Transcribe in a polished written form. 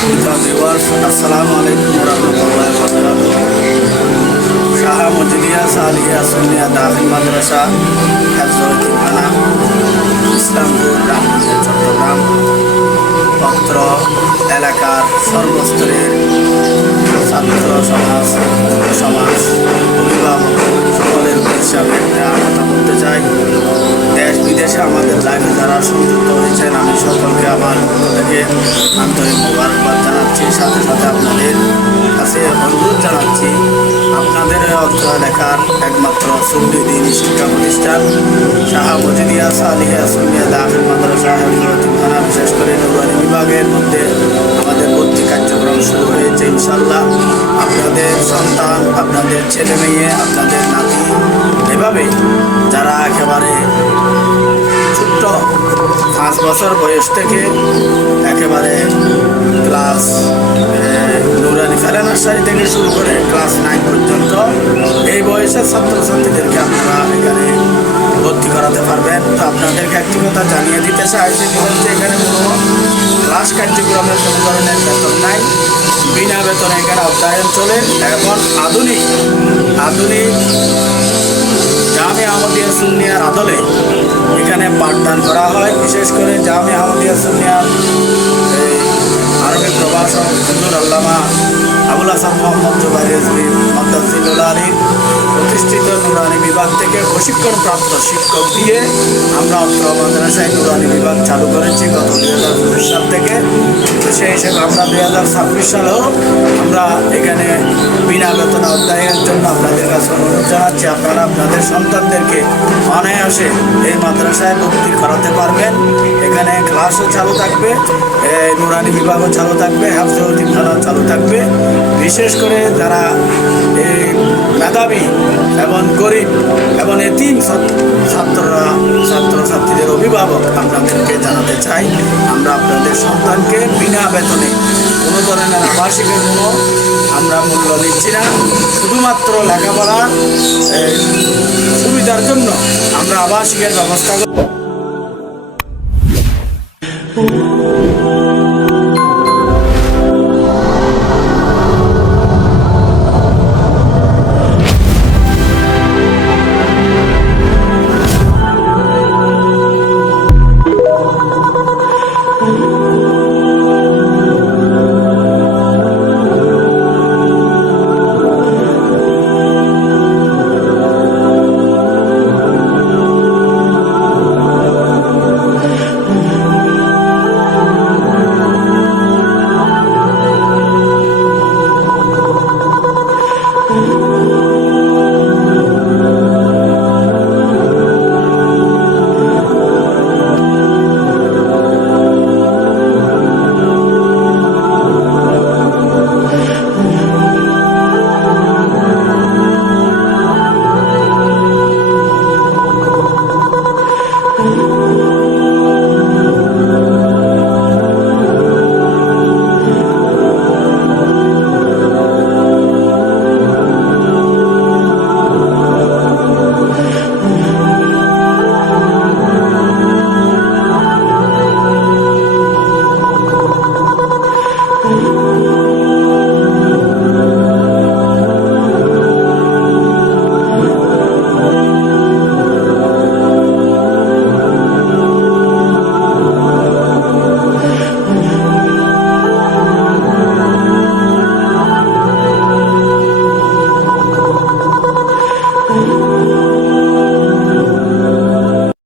আসসালামু আলাইকুম ওরহমতুল্লাহি ওয়া বারাকাতুহু। শাহ মজিদিয়া সালিয়া সুন্নিয়া দাখিল মাদ্রাসা হেফজুল ইমানা ইসলামপুর রামপুর চট্টগ্রাম পত্র এলাকার সর্বস্তরের ছাত্র সমাজ অভিভাবক সকলের উদ্দেশ্যে আমি একটা কথা বলতে চাই। দেশ বিদেশে আমাদের লাইভে যারা সংযুক্ত হয়েছেন আমি সকলকে আমার পক্ষ থেকে আন্তরিক মোবারকবাদ জানাচ্ছি। সাথে সাথে আপনাদের কাছে অনুরোধ জানাচ্ছি, আপনাদের অত্র এলাকার একমাত্র সুন্নি দ্বীনী শিক্ষা প্রতিষ্ঠান শাহ মজিদিয়া সালিহা সুন্নিয়া দাখিল মাদ্রাসা হেফজুল ইমানা বিশেষ করে নুরানি বিভাগের মধ্যে আমাদের ভর্তি কার্যক্রম শুরু হয়েছে। ইনশাল্লাহ আপনাদের সন্তান, আপনাদের ছেলে মেয়ে, আপনাদের নাতি, এভাবে যারা একেবারে ছোট্ট 5 বছর বয়স থেকে একেবারে ক্লাস নুরানি ফেলে নার্সারি থেকে শুরু করে ক্লাস 9 পর্যন্ত এই বয়সের ছাত্রছাত্রীদেরকে আপনারা এখানে ভর্তি করাতে পারবেন। তো আপনাদেরকে একটি কথা জানিয়ে দিতে চাই, সেটি হচ্ছে এখানে কোনো ক্লাস কার্যক্রমের কোনো ধরনের বেতন নাই, বিনা বেতনে এখানে অধ্যয়ন চলে। এখন আধুনিক জামিয়া আহমদিয়া সুন্নিয়ার আদলে এখানে পাঠদান করা হয়। বিশেষ করে জামিয়া আহমদিয়া সুন্নিয়ার আরবি প্রভাষক হুজুর আল্লামা আবুল হাসান মোহাম্মদ জুবাইর রিজভী মাদ্রাসুল আলীর প্রতিষ্ঠিত নুরানি বিভাগ থেকে প্রশিক্ষণপ্রাপ্ত শিক্ষক দিয়ে আমরা অত্র মাদ্রাসায় নুরানি বিভাগ চালু করেছি গত 2019 সাল থেকে। তো সেই হিসেবে আমরা 2026 সালেও আমরা এখানে বিনা বেতনে অধ্যয়নের জন্য আপনাদের কাছে অনুরোধ জানাচ্ছি। আপনারা আপনাদের সন্তানদেরকে অনায়াসে এই মাদ্রাসায় ভর্তি করাতে পারবেন। এখানে ক্লাসও চালু থাকবে, নুরানি বিভাগও চালু থাকবে, হেফজুল ইমানা চালু থাকবে। বিশেষ করে যারা এই মেধাবী এবং গরিব এবং এতিম ছাত্রছাত্রীদের অভিভাবক আপনাদেরকে জানাতে চাই, আমরা আপনাদের সন্তানকে বিনা বেতনে কোনো ধরনের আবাসিকের কোনো আমরা মূল্য নিচ্ছি না। শুধুমাত্র লেখাপড়ার সুবিধার জন্য আমরা আবাসিকের ব্যবস্থা করব।